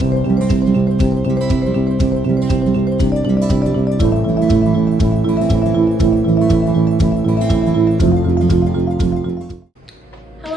Hello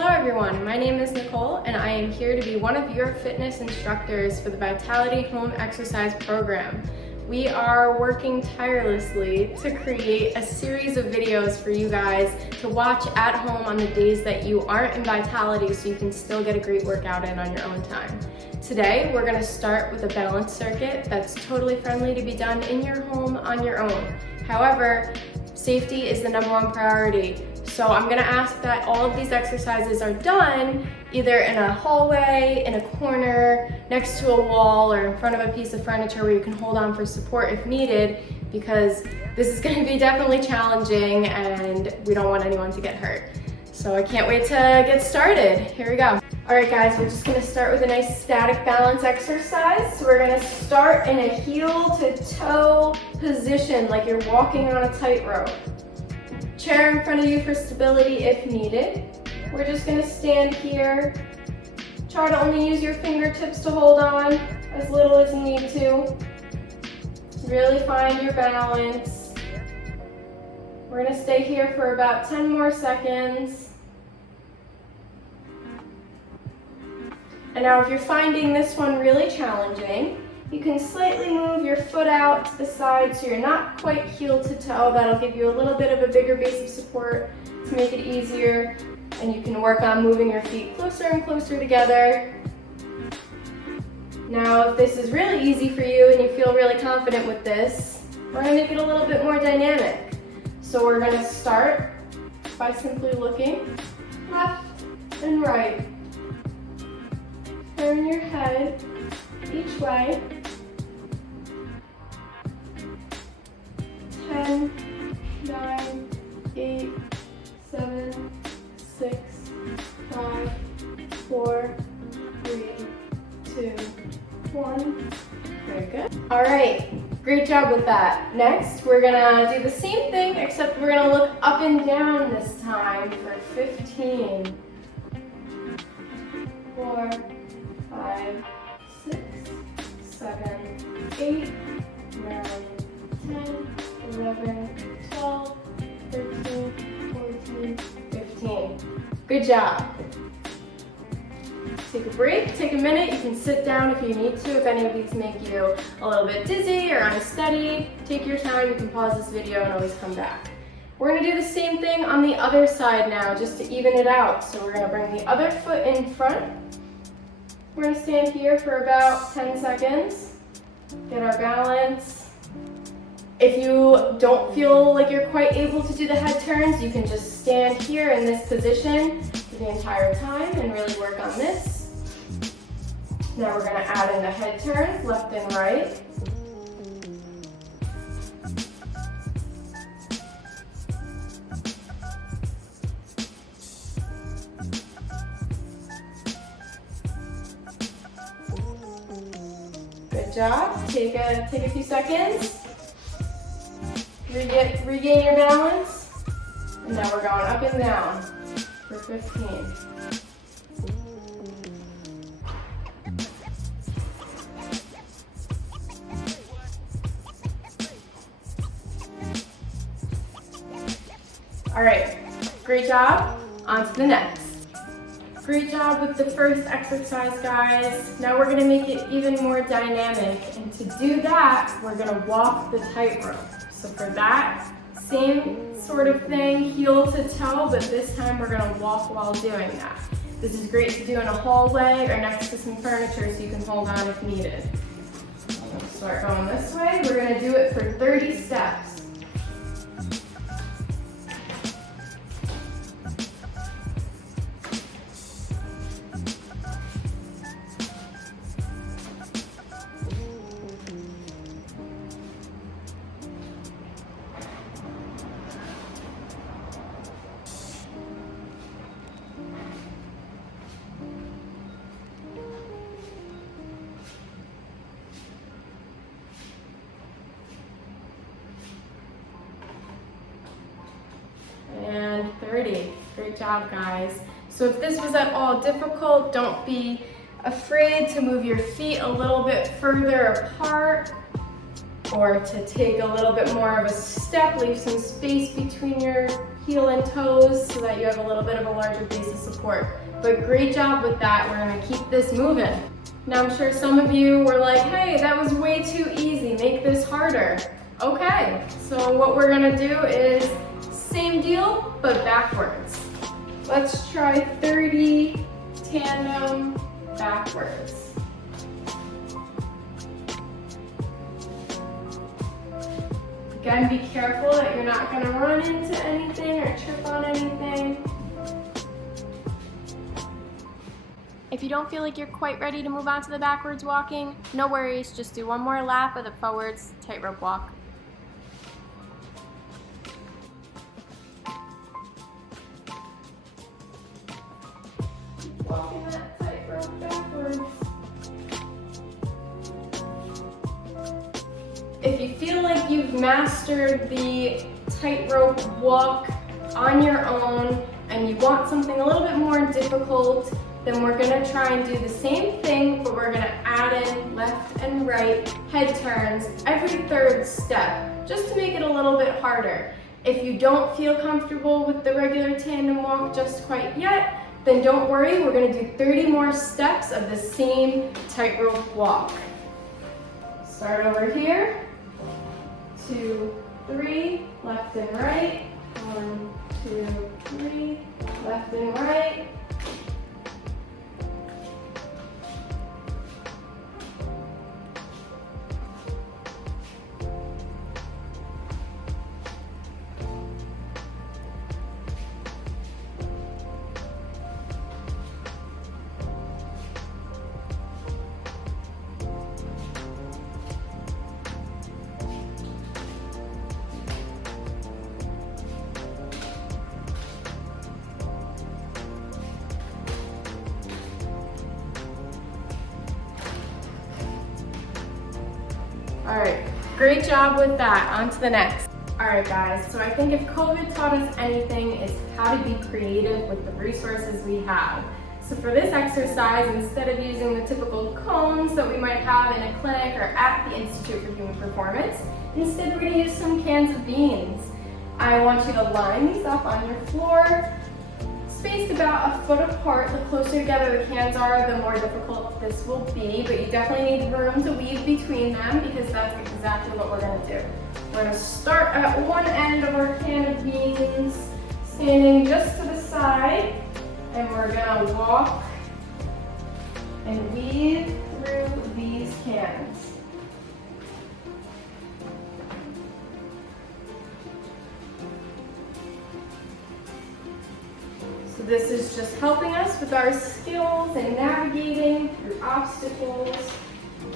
everyone, my name is Nicole and I am here to be one of your fitness instructors for the Vitality Home Exercise Program. We are working tirelessly to create a series of videos for you guys to watch at home on the days that you aren't in Vitality so you can still get a great workout in on your own time. Today, we're going to start with a balance circuit that's totally friendly to be done in your home on your own. However, safety is the #1 priority. So I'm going to ask that all of these exercises are done either in a hallway, in a corner, next to a wall, or in front of a piece of furniture where you can hold on for support if needed, because this is going to be definitely challenging and we don't want anyone to get hurt. So I can't wait to get started. Here we go. All right guys, we're just going to start with a nice static balance exercise. So we're going to start in a heel to toe position like you're walking on a tightrope. Chair in front of you for stability if needed. We're just going to stand here. Try to only use your fingertips to hold on as little as you need to. Really find your balance. We're going to stay here for about 10 more seconds. And now if you're finding this one really challenging, you can slightly move your foot out to the side so you're not quite heel to toe. That'll give you a little bit of a bigger base of support to make it easier. And you can work on moving your feet closer and closer together. Now, if this is really easy for you and you feel really confident with this, we're going to make it a little bit more dynamic. So we're going to start by simply looking left and right. Turn your head each way. 10, 9, 8, 7, 6, 5, 4, 3, 2, 1. Very good. All right, great job with that. Next, we're gonna do the same thing, except we're gonna look up and down this time for 15. 4, 5, 6, 7, 8, 9, 10, 11, 12, 13, 14, 15. Good job. Take a break, take a minute. You can sit down if you need to. If any of these make you a little bit dizzy or unsteady, take your time. You can pause this video and always come back. We're going to do the same thing on the other side now, just to even it out. So we're going to bring the other foot in front. We're going to stand here for about 10 seconds. Get our balance. If you don't feel like you're quite able to do the head turns, you can just stand here in this position for the entire time and really work on this. Now we're going to add in the head turns, left and right. Good job. Take a few seconds. Regain your balance. And now we're going up and down for 15. All right, great job. On to the next. Great job with the first exercise, guys. Now we're gonna make it even more dynamic. And to do that, we're gonna walk the tightrope. So for that, same sort of thing, heel to toe, but this time we're gonna walk while doing that. This is great to do in a hallway or next to some furniture so you can hold on if needed. We'll start going this way. We're gonna do it for 30 steps. And 30. Great job, guys. So if this was at all difficult, don't be afraid to move your feet a little bit further apart or to take a little bit more of a step, leave some space between your heel and toes so that you have a little bit of a larger base of support. But great job with that. We're gonna keep this moving. Now I'm sure some of you were like, hey, that was way too easy, make this harder. Okay, so what we're gonna do is same deal, but backwards. Let's try 30 tandem backwards. Again, be careful that you're not gonna run into anything or trip on anything. If you don't feel like you're quite ready to move on to the backwards walking, no worries, just do one more lap of the forwards tightrope walk. Walking that tightrope backwards. If you feel like you've mastered the tightrope walk on your own and you want something a little bit more difficult, then we're gonna try and do the same thing, but we're gonna add in left and right head turns every third step, just to make it a little bit harder. If you don't feel comfortable with the regular tandem walk just quite yet, then don't worry, we're gonna do 30 more steps of the same tightrope walk. Start over here, 2, 3, left and right, 1, 2, 3, left and right. All right, great job with that. On to the next. All right, guys, so I think if COVID taught us anything, it's how to be creative with the resources we have. So for this exercise, instead of using the typical cones that we might have in a clinic or at the Institute for Human Performance, instead we're gonna use some cans of beans. I want you to line these up on your floor, spaced about a foot apart. The closer together the cans are, the more difficult this will be, but you definitely need room to weave between them because that's exactly what we're gonna do. We're gonna start at one end of our can of beans, standing just to the side, and we're gonna walk and weave through these cans. So this is just helping us with our skills and navigating through obstacles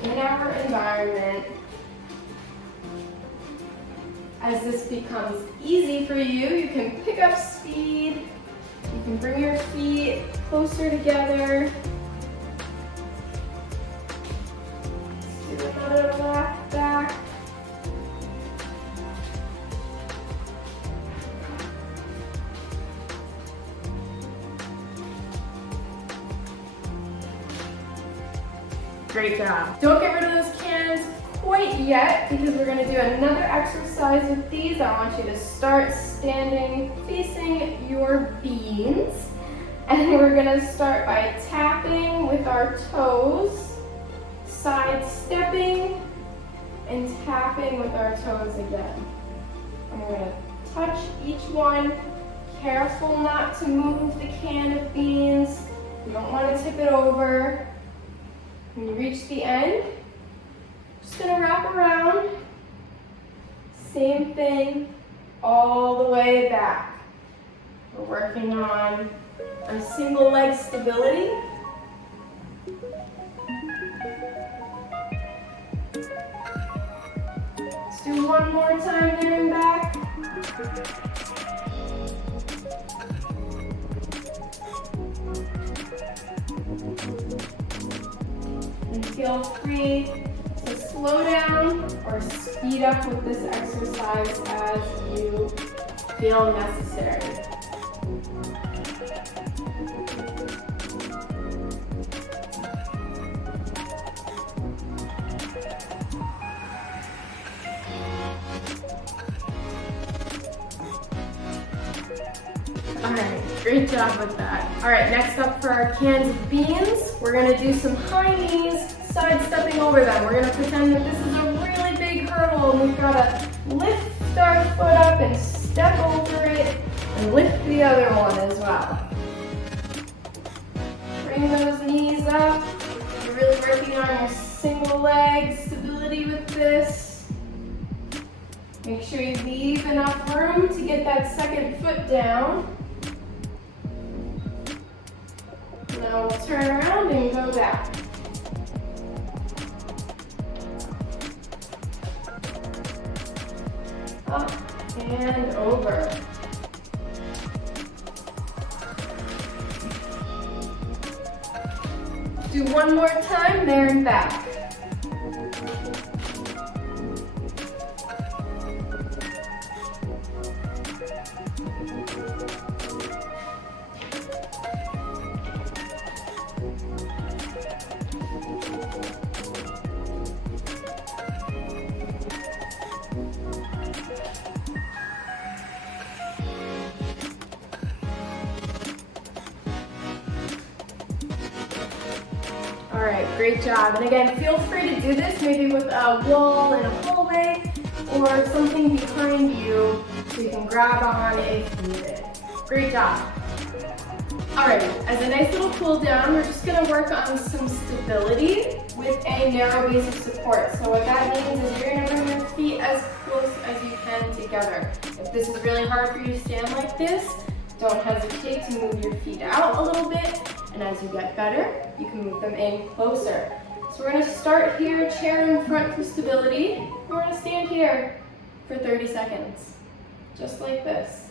in our environment. As this becomes easy for you, you can pick up speed. You can bring your feet closer together. Let's do another lap back. Great job. Don't get rid of those cans quite yet because we're going to do another exercise with these. I want you to start standing facing your beans, and we're going to start by tapping with our toes, side stepping and tapping with our toes again. And we're going to touch each one. Careful not to move the can of beans. You don't want to tip it over. When you reach the end, just gonna wrap around. Same thing all the way back. We're working on our single leg stability. Let's do one more time there and back. And feel free to slow down or speed up with this exercise as you feel necessary. Great job with that. All right, next up for our cans of beans, we're gonna do some high knees, sidestepping over them. We're gonna pretend that this is a really big hurdle and we've gotta lift our foot up and step over it and lift the other one as well. Bring those knees up. You're really working on your single leg stability with this. Make sure you leave enough room to get that second foot down. Now we'll turn around and go back. Up and over. Do one more time, there and back. All right, great job. And again, feel free to do this maybe with a wall in a hallway or something behind you so you can grab on if needed. Great job. All right, as a nice little cool down, we're just gonna work on some stability with a narrow base of support. So what that means is you're gonna bring your feet as close as you can together. If this is really hard for you to stand like this, don't hesitate to move your feet out a little bit. And as you get better, you can move them in closer. So we're gonna start here, chair in front for stability. We're gonna stand here for 30 seconds, just like this.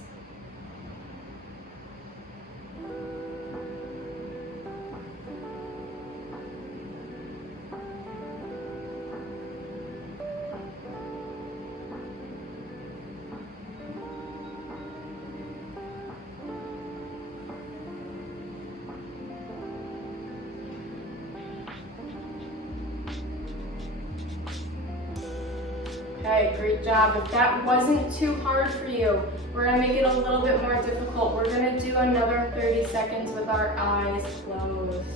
Okay, great job. If that wasn't too hard for you, we're gonna make it a little bit more difficult. We're gonna do another 30 seconds with our eyes closed.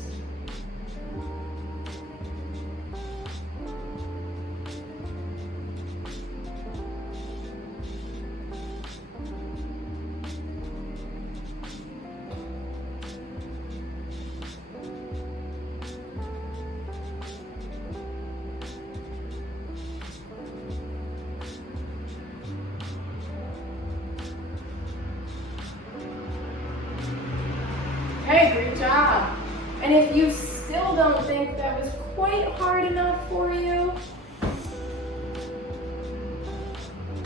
Okay, great job. And if you still don't think that was quite hard enough for you,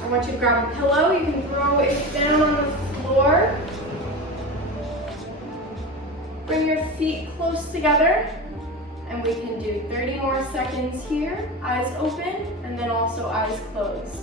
I want you to grab a pillow. You can throw it down on the floor. Bring your feet close together, and we can do 30 more seconds here, eyes open, and then also eyes closed.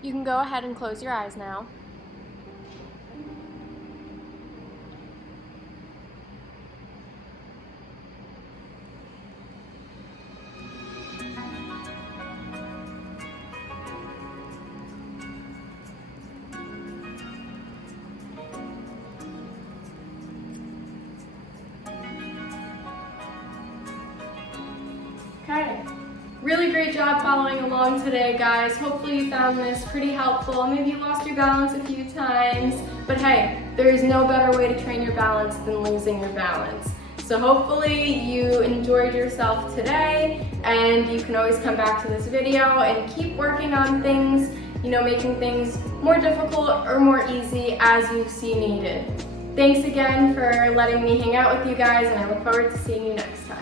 You can go ahead and close your eyes now. Okay. Really great job following along today, guys. Hopefully you found this pretty helpful. Maybe you lost your balance a few times, but hey, there is no better way to train your balance than losing your balance. So hopefully you enjoyed yourself today, and you can always come back to this video and keep working on things, you know, making things more difficult or more easy as you see needed. Thanks again for letting me hang out with you guys, and I look forward to seeing you next time.